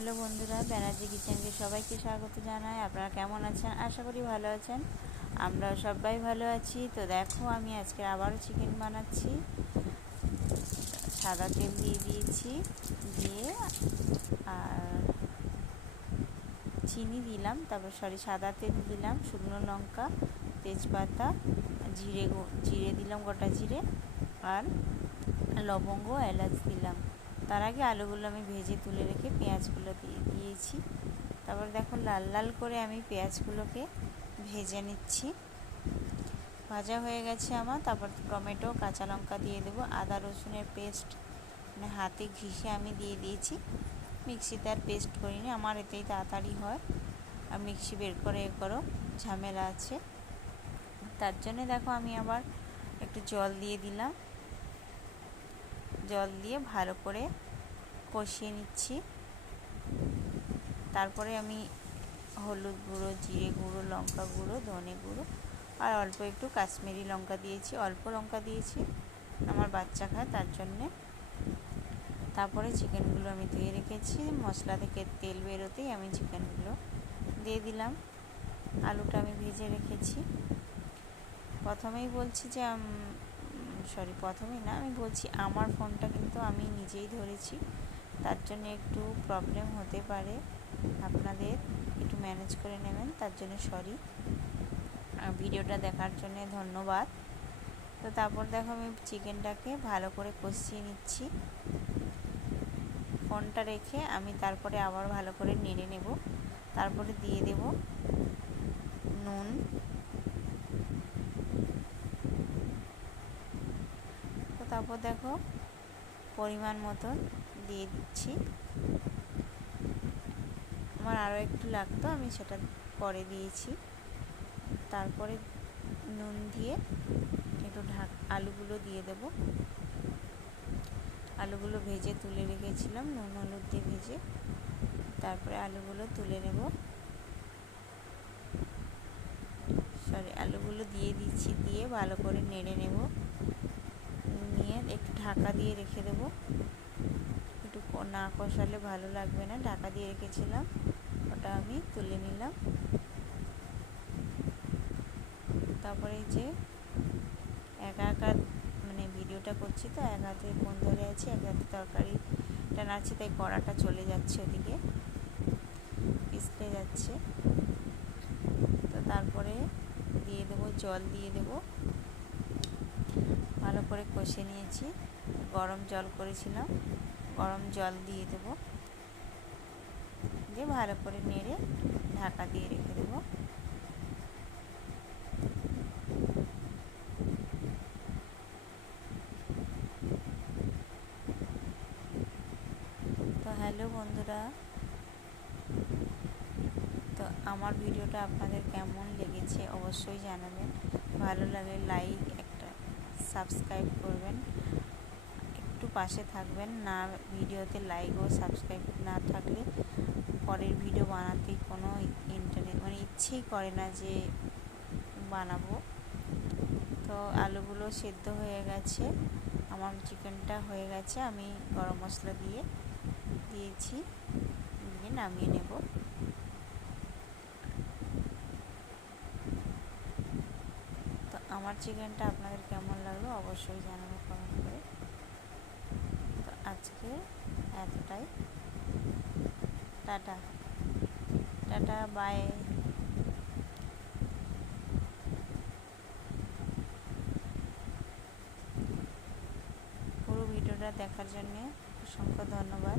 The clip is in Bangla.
হ্যালো বন্ধুরা, ব্যানার্জি কিচেনকে সবাইকে স্বাগত জানাই। আপনারা কেমন আছেন? আশা করি ভালো আছেন। আমরা সবাই ভালো আছি। তো দেখো, আমি আজকে আবারও চিকেন বানাচ্ছি। সাদা তেল দিয়ে দিয়েছি, দিয়ে আর চিনি দিলাম, তারপর সরি সাদা তেল দিলাম, শুকনো লঙ্কা, তেজপাতা, জিরে জিরে দিলাম গোটা জিরে, আর লবঙ্গ এলাচ দিলাম। তার আগে আলুগুলো আমি ভেজে তুলে রেখে পেঁয়াজগুলো দিয়ে দিয়েছি। তারপর দেখো লাল লাল করে আমি পেঁয়াজগুলোকে ভেজে নিচ্ছি। ভাজা হয়ে গেছে আমার। তারপর টমেটো, কাঁচা লঙ্কা দিয়ে দেবো। আদা, রসুনের পেস্ট মানে হাতে ঘিষে আমি দিয়ে দিয়েছি। মিক্সিতে আর পেস্ট করিনি। আমার এতেই তাড়াতাড়ি হয়। আর মিক্সি বের করে এ করো, ঝামেলা আছে। তার জন্যে দেখো আমি আবার একটু জল দিয়ে দিলাম। জল দিয়ে ভালো করে কষিয়ে নিচ্ছি। তারপরে আমি হলুদ গুঁড়ো, জিরে গুঁড়ো, লঙ্কা গুঁড়ো, ধনে গুঁড়ো আর অল্প একটু কাশ্মীরি লঙ্কা দিয়েছি। অল্প লঙ্কা দিয়েছি আমার বাচ্চা খায় তার জন্যে। তারপরে চিকেনগুলো আমি ধুয়ে রেখেছি। মশলা থেকে তেল বেরোতেই আমি চিকেনগুলো দিয়ে দিলাম। আলুটা আমি ভেজে রেখেছি। প্রথমেই বলছি যে সরি, প্রথমেই না, আমি বলছি আমার ফোনটা কিন্তু আমি নিজেই ধরেছি। তার জন্য একটু প্রবলেম হতে পারে। আপনাদের একটু ম্যানেজ করে নেবেন, তার জন্য সরি। ভিডিওটা দেখার জন্য ধন্যবাদ। তো তারপর দেখো আমি চিকেনটাকে ভালো করে কষিয়ে নিচ্ছি। ফোনটা রেখে আমি তারপরে আবার ভালো করে নেড়ে নেব। তারপরে দিয়ে দেব নুন তো তারপর দেখো পরিমাণ মতন দিয়ে দিচ্ছি। আমার আরও একটু লাগতো, আমি সেটা পরে দিয়েছি। তারপরে নুন দিয়ে একটু ঢাক, আলুগুলো দিয়ে দেব। আলুগুলো ভেজে তুলে রেখেছিলাম, নুন, হলুদ দিয়ে ভেজে। তারপরে আলুগুলো তুলে নেব। সরি আলুগুলো দিয়ে দিচ্ছি, দিয়ে ভালো করে নেড়ে নেব। একটু ঢাকা দিয়ে রেখে দেবো। একটু না কষালে ভালো লাগবে না। ঢাকা দিয়ে রেখেছিলাম, ওটা আমি তুলে নিলাম। তারপরে যে একা একা মানে ভিডিওটা করছি তো, এক হাতে ফোন ধরে আছি, এক হাতে তরকারিটা নাড়ছি তাই কড়াটা চলে যাচ্ছে ওদিকে পিছলে যাচ্ছে। তো তারপরে দিয়ে দেবো, জল দিয়ে দেবো। ভালো করে কষে নিয়েছি। গরম জল করেছিলাম। গরম জল দিয়ে দেব। দিয়ে ভালো করে নেড়ে ঢাকা দিয়ে রেখে দেব। তো হ্যালো বন্ধুরা, তো আমার ভিডিওটা আপনাদের কেমন লেগেছে অবশ্যই জানাবেন। ভালো লাগে লাইক সাবস্ক্রাইব করবেন। একটু পাশে থাকবেন, না ভিডিওতে লাইক ও সাবস্ক্রাইব না থাকলে পরের ভিডিও বানাতে কোনো ইন্টারনেট মানে ইচ্ছেই করে না যে বানাবো। তো আলুগুলো সেদ্ধ হয়ে গেছে, আমার চিকেনটা হয়ে গেছে, আমি গরম মশলা দিয়ে দিয়েছি, দিয়ে নামিয়ে নেব তো আমার চিকেনটা আপনাদের কেমন লাগল অবশ্যই জানাব কমেন্ট করে। তো আজকে এতটাই। টাটা। টাটা বাই পুরো ভিডিওটা দেখার জন্যে অসংখ্য ধন্যবাদ।